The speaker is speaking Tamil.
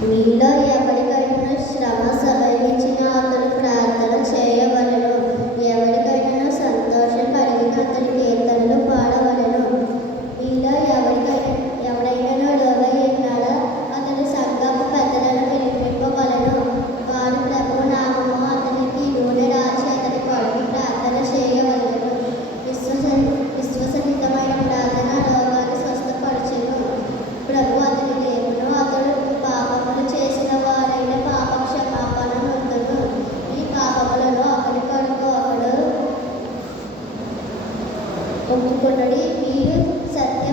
Bila? ఒప్పుకొనడి మీరు సత్య